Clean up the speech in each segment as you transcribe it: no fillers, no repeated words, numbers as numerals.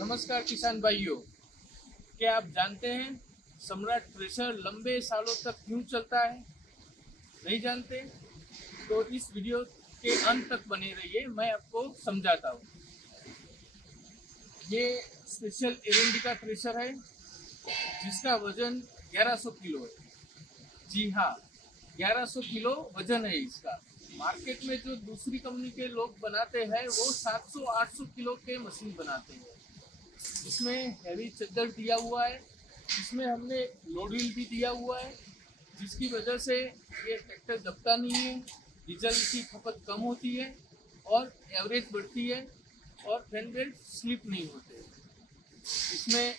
नमस्कार किसान भाइयों, क्या आप जानते हैं सम्राट थ्रेशर लंबे सालों तक क्यों चलता है? नहीं जानते? तो इस वीडियो के अंत तक बने रहिए, मैं आपको समझाता हूँ। ये स्पेशल एरेंडिका थ्रेशर है जिसका वजन 1100 किलो है। जी हाँ, 1100 किलो वजन है इसका। मार्केट में जो दूसरी कंपनी के लोग बनाते हैं वो 700-800 किलो के मशीन बनाते हैं। इसमें हैवी चद्दर दिया हुआ है, इसमें हमने लोड व्हील भी दिया हुआ है, जिसकी वजह से ये ट्रैक्टर दबता नहीं है, डीजल की खपत कम होती है और एवरेज बढ़ती है और फैन बेल्ट स्लिप नहीं होते। इसमें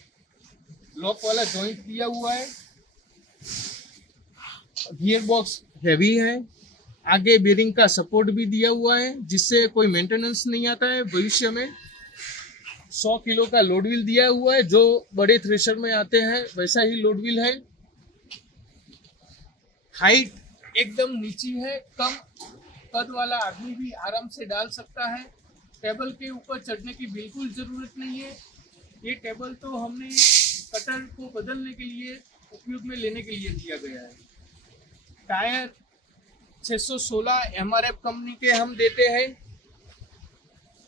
लॉक वाला जॉइंट दिया हुआ है, गियर बॉक्स हैवी है, आगे बेरिंग का सपोर्ट भी दिया हुआ है जिससे कोई मेंटेनेंस नहीं आता है भविष्य में। 100 किलो का लोड व्हील दिया हुआ है, जो बड़े थ्रेशर में आते हैं वैसा ही लोड व्हील है। हाइट एकदम नीची है, कम कद वाला आदमी भी आराम से डाल सकता है। टेबल के ऊपर चढ़ने की बिल्कुल ज़रूरत नहीं है। ये टेबल तो हमने कटर को बदलने के लिए उपयोग में लेने के लिए दिया गया है। टायर 616 MRF कंपनी के हम देते हैं।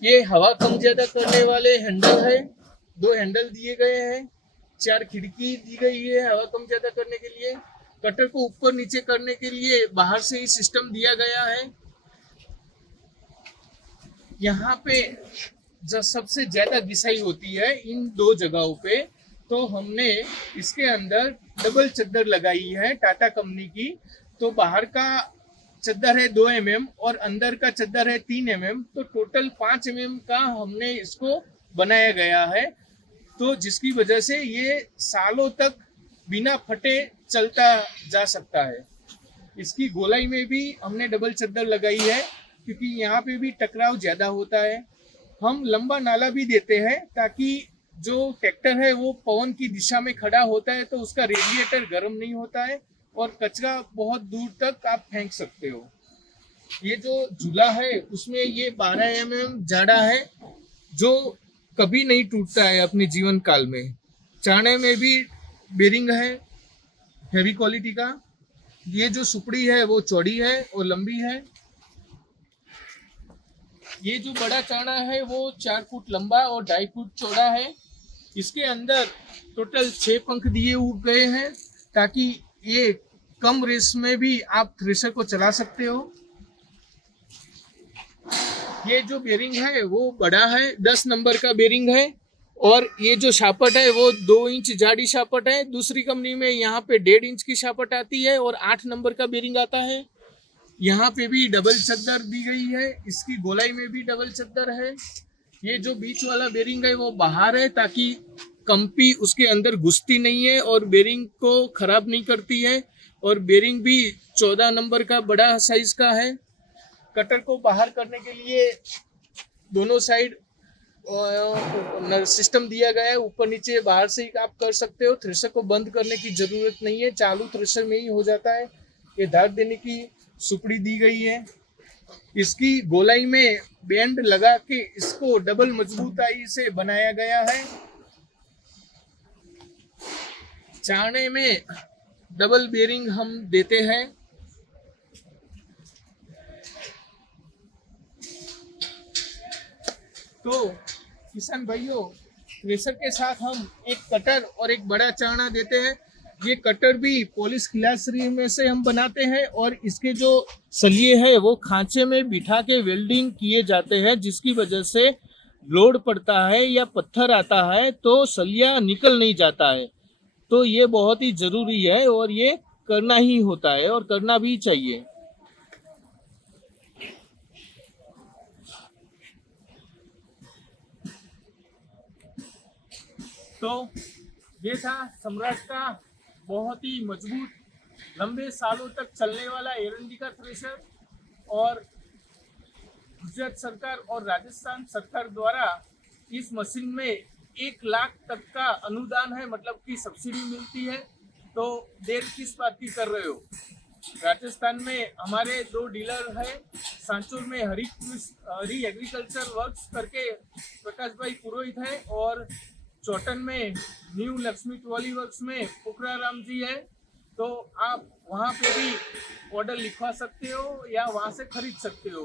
ये हवा कम ज्यादा करने वाले हैंडल है, 2 हैंडल दिए गए हैं, 4 खिड़की दी गई है हवा कम ज्यादा करने के लिए। कटर को ऊपर नीचे करने के लिए बाहर से ही सिस्टम दिया गया है। यहाँ पे जो सबसे ज्यादा घिसाई होती है इन 2 जगहों पे, तो हमने इसके अंदर डबल चद्दर लगाई है टाटा कंपनी की। तो बाहर का चद्दर है 2 mm और अंदर का चद्दर है 3 mm, तो टोटल 5 mm का हमने इसको बनाया गया है। तो जिसकी वजह से ये सालों तक बिना फटे चलता जा सकता है। इसकी गोलाई में भी हमने डबल चद्दर लगाई है क्योंकि यहाँ पे भी टकराव ज्यादा होता है। हम लंबा नाला भी देते हैं ताकि जो ट्रैक्टर है वो पवन की दिशा में खड़ा होता है तो उसका रेडिएटर गर्म नहीं होता है और कचरा बहुत दूर तक आप फेंक सकते हो। ये जो झूला है उसमें ये 12 mm जाड़ा है जो कभी नहीं टूटता है अपने जीवन काल में। चाणे में भी बेरिंग है हैवी क्वालिटी का। ये जो सुपड़ी है वो चौड़ी है और लंबी है। ये जो बड़ा चाणा है वो 4 फुट लंबा और 2.5 फुट चौड़ा है। इसके अंदर टोटल 6 पंख दिए गए हैं ताकि ये कम रेस में भी आप थ्रेशर को चला सकते हो। ये जो बेरिंग है वो बड़ा है, 10 नंबर का बेरिंग है और ये जो शापट है वो 2 इंच जाड़ी शापट है। दूसरी कंपनी में यहाँ पे 1.5 इंच की शापट आती है और 8 नंबर का बेरिंग आता है। यहाँ पे भी डबल चद्दर दी गई है, इसकी गोलाई में भी डबल चद्दर है। ये जो बीच वाला बेरिंग है वो बाहर है ताकि कंपी उसके अंदर घुसती नहीं है और बेरिंग को खराब नहीं करती है। और बेरिंग भी 14 नंबर का बड़ा साइज का है। कटर को बाहर करने के लिए दोनों साइड सिस्टम दिया गया है, ऊपर नीचे बाहर से ही आप कर सकते हो। थ्रेशर को बंद करने की जरूरत नहीं है, चालू थ्रेशर में ही हो जाता है। ये धार देने की सुपड़ी दी गई है। इसकी गोलाई में बैंड लगा के इसको डबल मजबूताई से बनाया गया है। चाणे में डबल बेरिंग हम देते हैं। तो किसान भाइयों, थ्रेशर के साथ हम एक कटर और एक बड़ा चाणा देते हैं। ये कटर भी पॉलिश खिलासरी में से हम बनाते हैं और इसके जो सलिए है वो खांचे में बिठा के वेल्डिंग किए जाते हैं, जिसकी वजह से लोड पड़ता है या पत्थर आता है तो सलिया निकल नहीं जाता है। तो ये बहुत ही जरूरी है और ये करना ही होता है और करना भी चाहिए। तो ये था सम्राट का बहुत ही मजबूत लंबे सालों तक चलने वाला एरेंडिका थ्रेशर। और गुजरात सरकार और राजस्थान सरकार द्वारा इस मशीन में 1 लाख तक का अनुदान है, मतलब कि सब्सिडी मिलती है। तो देर किस बात की कर रहे हो? राजस्थान में हमारे 2 डीलर हैं, सांचौर में हरी एग्रीकल्चर वर्क्स करके प्रकाश भाई पुरोहित है, और चौटन में न्यू लक्ष्मी ट्रॉली वर्क्स में पुखराराम जी है। तो आप वहाँ पे भी ऑर्डर लिखवा सकते हो या वहाँ से खरीद सकते हो।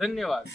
धन्यवाद।